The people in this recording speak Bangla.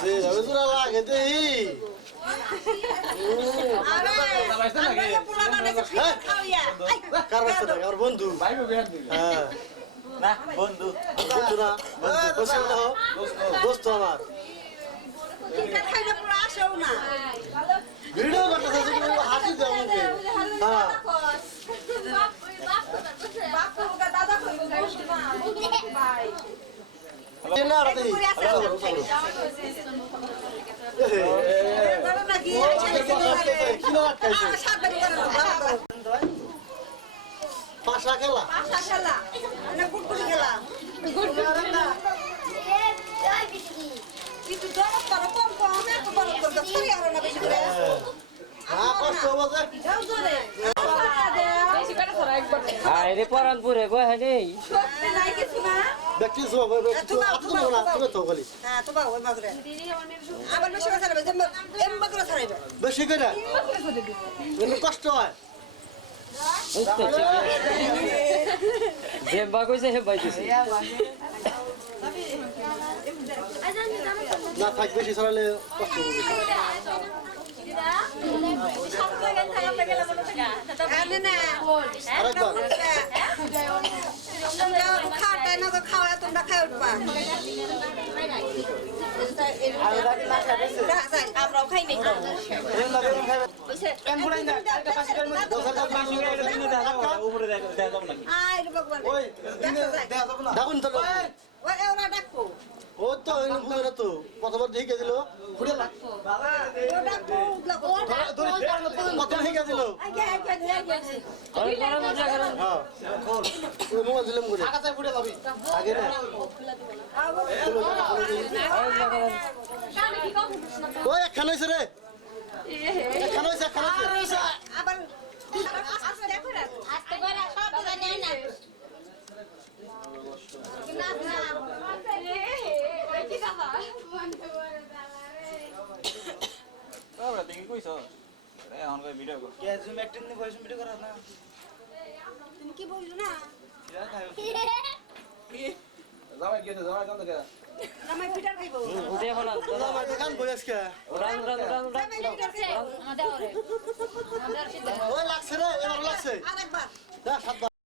যে আমি তোরা লাগে দেই কার বাচ্চা লাগে আমার বন্ধু হ্যাঁ না বন্ধু বন্ধু না দোস্ত আমার ভিডিও করতেছে হাসি দেয় আমাকে হ্যাঁ পাশা খেলা আরে পরানপুরে কয় হ্যাঁ নেই ব্যক্তি বেশি করে কষ্ট হয় জেম্বা কইছে হে পাইতেছে না থাক বেশি ছড়ালে কষ্ট হবে আমরাও খাই নাই ও তো বুঝে না তো কতবার দেখে দিল কত দেখে দিল মোবাইল দিলাম করে আগে না ওই একখান হয়েছে রে একখান হয়েছে আবার আস্তে করে সব জানি না দেখি কইছ এখন কই ভিডিও কর জুম অ্যাক্টিং নি কইছ ভিডিও করা না তুমি কি বলছো না জামাই গেছে জামাই কাম দেখা জামাই পিটার খাইবো দেখো না আমার দেখান বই আজকে উড়ান জামাই পিটার খাইবো আমাদের ওরে ওই লাগছে রে এবার লাগছে আরেকবার দা সাত